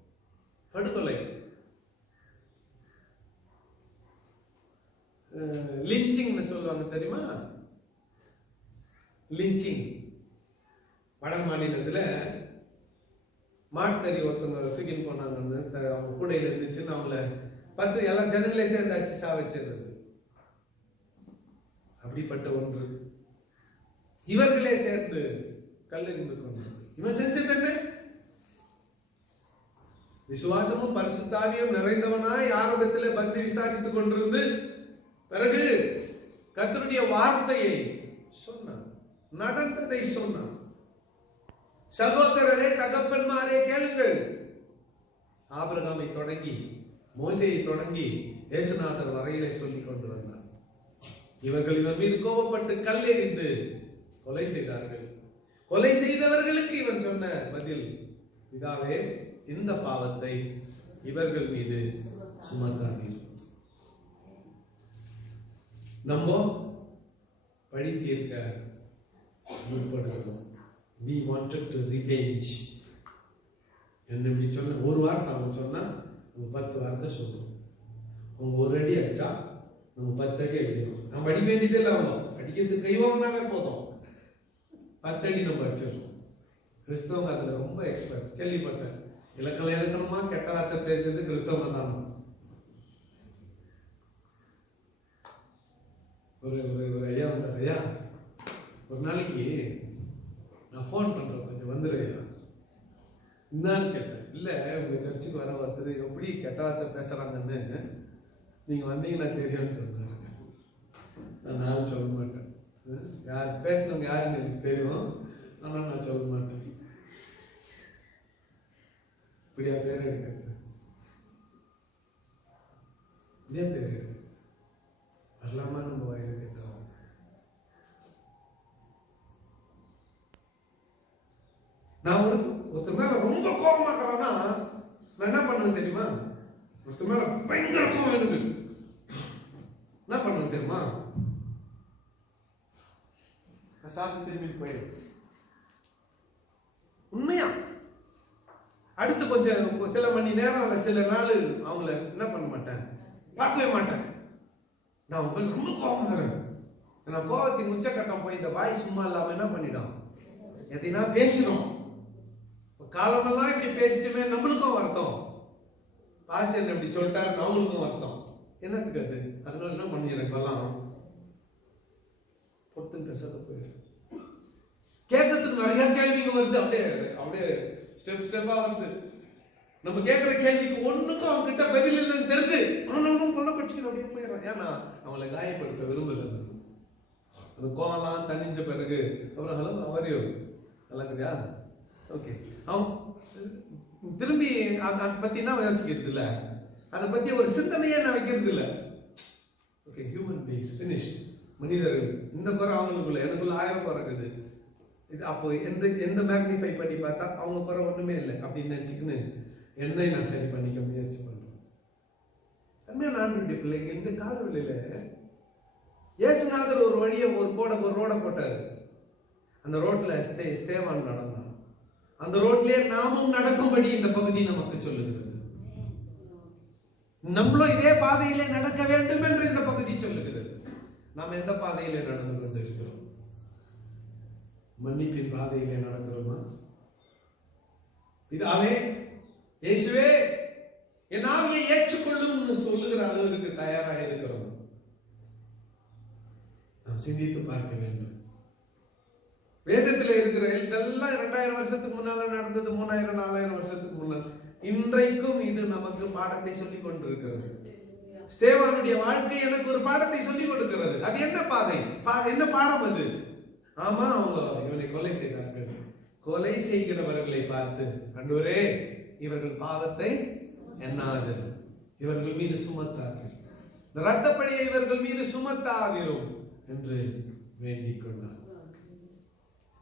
படுகொலை, லிஞ்சிங் சொல்லுவாங்க தெரியுமா? லிஞ்சிங் வட மாநிலத்துல மாட்கறி ஒருத்தவங்க தூக்கின்னு போனாங்கன்னு அவங்க கூடையில இருந்துச்சுன்னு அவங்கள 10 எல்லாம் ஜனங்களே சேர்ந்து அடிச்சு சாவச்சிருந்தது. அப்படிப்பட்ட ஒன்று இவர்களே சேர்ந்து கல்லெறிந்து கொண்டு இவன் செஞ்சது என்ன? விசுவாசமும் பரிசுத்தாவியும் நிறைந்தவனாய் ஆரம்பத்திலே பக்தி விசாரித்துக் கொண்டிருந்து பிறகு கர்த்தருடைய வார்த்தையை சொன்னான், நடந்ததை சொன்னான். சகோதரரே, தகப்பன்மாரே, கேளுங்கள். ஆபிரகாமை தொடங்கி மோசேயை தொடங்கி இயேசுநாதர் வரையிலே சொல்லிக் கொண்டு வந்தார். இவர்கள் இவன் மீது கோபப்பட்டு கல்லெறிந்து கொலை செய்தார்கள். கொலை செய்தவர்களுக்கு இவன் சொன்ன பதில், பிதாவே, இந்த பாவத்தை இவர்கள் மீது சுமத்தாதீர். நம்ம பழி தீர்க்க முற்படுகிறோம். We wanted to revenge. என்ன இப்படி சொன்ன ஒரு வார்த்தை அவன் சொன்னா நம்ம 10 வார்த்தை சொல்றோம். அவங்க ஒரு அடி அடிச்சா நம்ம 10 அடி அடிக்கிறோம். நம்ம அடி வேண்டியதில்லை, அவங்க அடிக்கிறதுக்கு கைவாங்கனாவே போதும். 10 அடி நம்ம அடிச்சிடறோம். கிறிஸ்தவங்க அதுல ரொம்ப எக்ஸ்பர்ட். கேள்விப்பட்டேன், இலக்கணம் இலக்கணமா கெட்ட வார்த்தை பேசுறது கிறிஸ்தவங்க தான். ஒரு ஐயா வந்தார். ஐயா, ஒரு நாளைக்கு நான் ஃபோன் பண்றேன், கொஞ்சம் வந்துரு ஐயா. என்னன்னு கேட்டேன். இல்ல, உங்க சர்ச்சுக்கு வர ஒருத்தர் எப்படி கெட்ட வார்த்தை பேசுறாங்கன்னு நீங்க வந்தீங்கன்னா தெரியும்னு சொன்னாரு. நான் சொல்ல மாட்டேன். யார் பேசுனவங்க யாருன்னு எனக்கு தெரியும், ஆனா நான் சொல்ல மாட்டேன். இப்படியா பேர் எடுக்கிறது? இதே பேர் எடுக்க வரலாமா? நம்ம வயது கேட்டோம். நான் ஒருத்தர் மேல ரொம்ப கோபமாக்குறேன்னா நான் என்ன பண்ணுவேன் தெரியுமா? ஒருத்தர் மேல பயங்கர கோபம் இருக்கு, என்ன பண்ணுவேன் தெரியுமா? சாத்து திரும்பி போயிடும். உண்மையா அடுத்து கொஞ்சம் சில மணி நேரம் இல்ல சில நாள் அவங்கள என்ன பண்ண மாட்டேன், பார்க்கவே மாட்டேன். நான் உங்களுக்கு ரொம்ப கோபம் தரேன். நான் கோபத்தின் உச்சக்கட்டம் போய் இந்த வாய் சும்மா இல்லாம என்ன பண்ணிடும், எதைனா பேசிடும். காலமெல்லாம் இப்படி பேசிட்டுமே நம்மளுக்கும் வருத்தம். பாஸ்டர் இப்படி சொல்லிட்டாரு, அவங்களுக்கும் வருத்தம். என்னத்துக்கு அது? அதனால என்ன பண்ணிடுறேன், இப்பெல்லாம் பொறுத்து கசத போயிடும். கேட்கறதுக்கு நிறைய கேள்விங்க வருது, அப்படியே அப்படியே ஸ்டெப் ஸ்டெப்பா வருது. நம்ம கேட்கிற கேள்விக்கு ஒண்ணுக்கும் அவங்க கிட்ட பதில் இல்லைன்னு தெரிஞ்சு கொள்ள பட்சியில் அப்படியே போயிடறான். ஏன்னா அவங்களை காயப்படுத்த விரும்பல. அந்த கோவம்லாம் தணிஞ்ச பிறகு அப்புறம் ஹலோ அவரையோ நல்லா இருக்குறியா, ஓகே, அவன் திரும்பி அதை பத்தி என்ன யோசிக்கிறது இல்லை, அதை பத்தி ஒரு சிந்தனையே நான் வைக்கிறது இல்லை. Okay, human beings finished. மனிதர்கள் இந்த குறை அவங்களுக்குள்ள, எனக்குள்ள 1000 குறை இருக்குது. இது அப்போ எந்த மேக்னிஃபை பண்ணி பார்த்தா அவங்க குறை ஒண்ணுமே இல்லை அப்படின்னு நினைச்சுக்கின்னு என்னை நான் சரி பண்ணிக்க முயற்சி பண்றேன். ஆண்டவருடைய பிள்ளைங்க இந்த காலவெளியில இயேசுநாதர் ஒரு வழியை ஒரு ரோட போட்டாரு. அந்த ரோட்ல ஸ்தேவான் நடந்தான். அந்த ரோட்லயே நாமும் நடக்கும்படி இந்த பகுதி நமக்கு சொல்லுகிறது. நம்மளும் இதே பாதையிலே நடக்க வேண்டும் என்று இந்த பகுதி சொல்லுகிறது. நாம் எந்த பாதையிலே நடந்து கொண்டிருக்கிறோம்? மன்னிப்பின் பாதையிலே நடக்கிறோமா? பிதாவே, இயேசுவே, என் ஆவியை ஏற்றுக்கொள்ளும் சொல்லுகிற அளவிற்கு தயாராக இருக்கிறோம். நாம் சிந்தித்து பார்க்க வேண்டும். வேதத்தில் இருக்கிற இதெல்லாம் 2000 வருஷத்துக்கு முன்னால நடந்தது, 3000 4000 வருஷத்துக்கு முன்னால். இன்றைக்கும் இது நமக்கு பாடத்தை சொல்லிக் கொண்டிருக்கிறது. ஸ்தேவானுடைய வாழ்க்கை எனக்கு ஒரு பாடத்தை சொல்லிக் கொடுக்கிறது. அது என்ன பாதை, என்ன பாடம் அது? ஆமா, அவங்க இவனை கொலை செய்தார்கள். கொலை செய்கிறவர்களை பார்த்து, ஆண்டவரே, இவர்கள் பாவத்தை எண்ணாது, இவர்கள் மீது சுமத்தார்கள், இரத்தப்பழியை இவர்கள் மீது சுமத்தாதிரும் என்று வேண்டிக் கொண்டார்.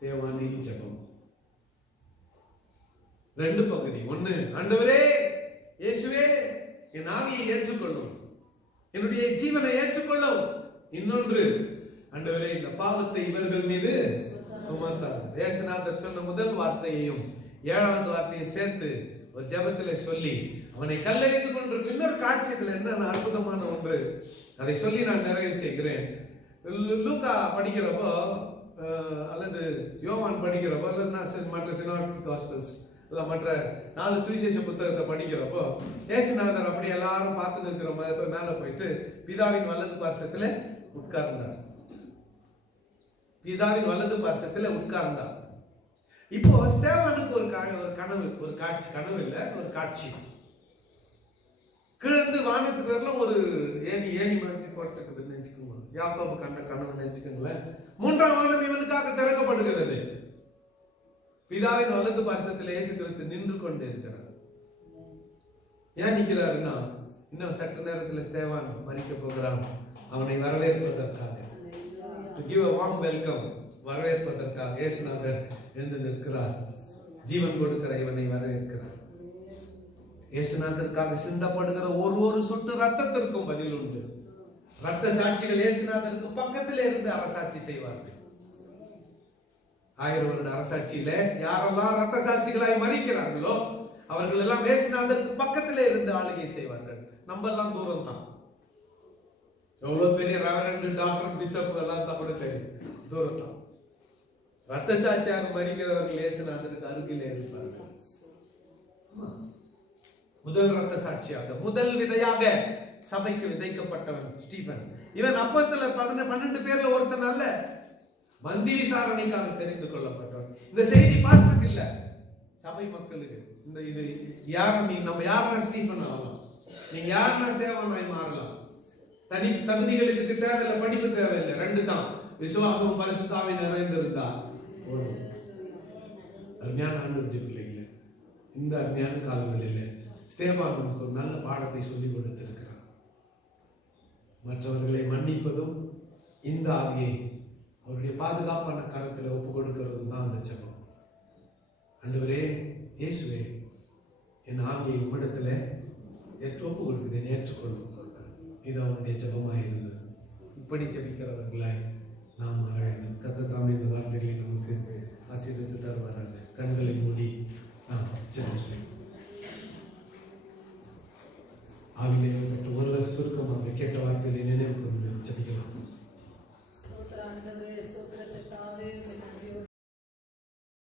ஸ்தேவானின் ஜெபம். 2 பகுதி. 1, ஆண்டவரே இயேசுவே என் ஆவியை ஏற்றுக்கொள்ளும், என்னுடைய ஜீவனை ஏற்றுக்கொள்ளும். இன்னொன்று, ஆண்டவரே இந்த பாவத்தை இவர்கள் மீது சுமத்தார். இயேசுநாதர் சொன்ன முதல் வார்த்தையையும் 7வது வார்த்தையை சேர்த்து ஒரு ஜெபத்திலே சொல்லி அவனை கல்லெறிந்து கொண்டிருக்கும் இன்னொரு காட்சிகள் என்ன அற்புதமான ஒன்று, அதை சொல்லி நான் நிறைவு செய்கிறேன். லூக்கா படிக்கிறப்போ அல்லது யோவான் படிக்கிறப்போ அல்லது மற்ற சினாப்டிக் காஸ்பல்ஸ் மற்ற 4 சுவிசேஷ புத்தகத்தை படிக்கிறப்போ இயேசுநாதர் அப்படி எல்லாரும் பார்த்து இருக்கிற மாதிரி மேல போயிட்டு பிதாவின் வலது பார்சத்துல உட்கார்ந்தார். பிதாவின் வலது பார்சத்துல உட்கார்ந்தார். இப்போ ஸ்தேவானுக்கு ஒரு கனவு, ஒரு காட்சி, கனவு இல்ல ஒரு காட்சி. கிழந்து வானத்துக்கு வரலாம் ஒரு ஏணி மாதிரி போட்டுக்குதுன்னு நினைச்சுக்கோங்க. யாக்கோபு கண்ட கனவு நினைச்சுக்கோங்களேன். 3ஆம் வானம் இவனுக்காக திறக்கப்படுகிறது. பிதாவின் வலது பார்சத்தில் இயேசு கிறிஸ்து நின்று கொண்டு இருக்கிறார். ஏன் நிற்கிறாருன்னா, இன்னும் சற்று நேரத்தில் ஸ்தேவான் மரிக்க போகிறான். அவனை வரவேற்பதற்காக, to give a warm welcome, வரவேற்பதற்காக இயேசுநாதர் எழுந்து நிற்கிறார். ஜீவன் கொடுக்கிற இவனை வரவேற்கிறார். இயேசுநாதருக்காக சிந்தப்படுகிற ஒரு சொட்டு ரத்தத்திற்கும் பதில் உண்டு. ரத்த சாட்சிகள் இயேசுநாதருக்கு பக்கத்திலே இருந்து அரசாட்சி செய்வார்கள். 1000 வருட அரசாட்சியில யாரெல்லாம் ரத்த சாட்சிகளாய் மறிக்கிறார்களோ அவர்கள் எல்லாம் இயேசுநாதருக்கு பக்கத்திலே இருந்து ஆளுகை செய்வார்கள். நம்ம எல்லாம் தூரம் தான். எவ்வளவு பெரிய ரெவரண்ட், டாக்டர், பிஷப் எல்லாம் தான் கூட சரி, தூரம் தான். ரத்த சாட்சியாக மறிக்கிறவர்கள் இயேசுநாதருக்கு அருகிலே இருப்பார்கள். முதல் ரத்த சாட்சியாக, முதல் விதையாக சபைக்கு விதைக்கப்பட்டவன் ஸ்டீபன். இவன் அப்போஸ்தலர் 12 பேர்ல ஒருத்தன் அல்ல, மந்தி விசாரணைக்காக தெரிந்து கொள்ளப்பட்டவன். இந்த செய்தி பாஸ்டருக்கு இல்ல, சபை மக்களுக்கு. இந்த இது நம்ம யாருன்னா ஸ்டீபன் ஆகலாம், நீங்க யாருன்னா ஸ்தேவானாய் மாறலாம். தகுதிகள் இதுக்கு தேவையில்லை, படிப்பு தேவையில்லை. 2 தான், விசுவாசம் பரிசுத்தாவின் நிறைந்திருந்தா போதும். அருமையான ஆண்டவருடைய பிள்ளைகளே, இந்த அருமையான காலங்களில் ஸ்தேவான் நமக்கு ஒரு நல்ல பாடத்தை சொல்லிக் கொடுத்திருக்கிறார். மற்றவர்களை மன்னிப்பதும் இந்த ஆவியை அவருடைய பாதுகாப்பான கரத்தில் ஒப்பு கொடுக்கிறது தான் அந்த ஜெபம். ஆண்டவரே இயேசுவே, என் ஆவியை உம்மிடத்துல ஒப்பு கொடுக்கிறேன், ஏற்றுக்கொள்ளும். இது அவனுடைய ஜெபமாக இருந்தது. இப்படி ஜெபிக்கிறவர்களாய் நாம் மாற வேண்டும். கர்த்தர் தாமே இந்த வார்த்தைகளை நமக்கு ஆசீர்வதித்து தருவாராக. கண்களை மூடி நாம் ஜெபம் செய்வோம். ஆவிலே ஒருவர் சுருக்கமாக கேட்ட வார்த்தைகளை நினைவு கொண்டு ஜெபிக்கலாம்.